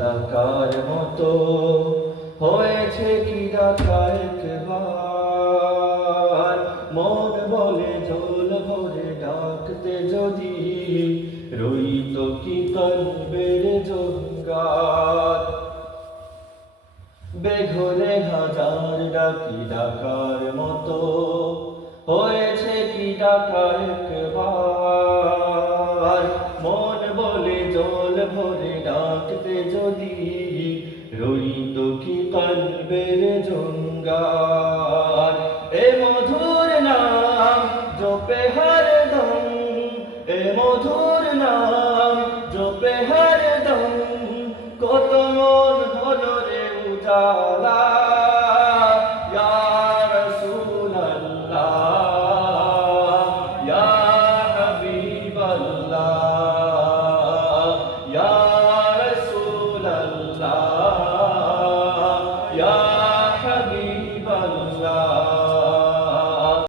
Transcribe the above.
ডাকার মতো হয়েছে কি ডাকা একবার, মন বলে জল ভরে ডাকতে যদি রইত কি কলবের জোগাড়। বেঘরে হাজার ডাকি ডাকার মতো হয়েছে কি ডাকা একবার, মন বলে জল ভরে ডাকতে যদি রইত কি কলবের জোগাড়। এ মধুর নাম জপে হরদম, এ মধুর নাম জপে হরদম, কত মন হলো রে উজালা। ইয়া রাসূলুল্লাহ, ইয়া হাবিবাল্লাহ, ইয়া রাসূলুল্লাহ,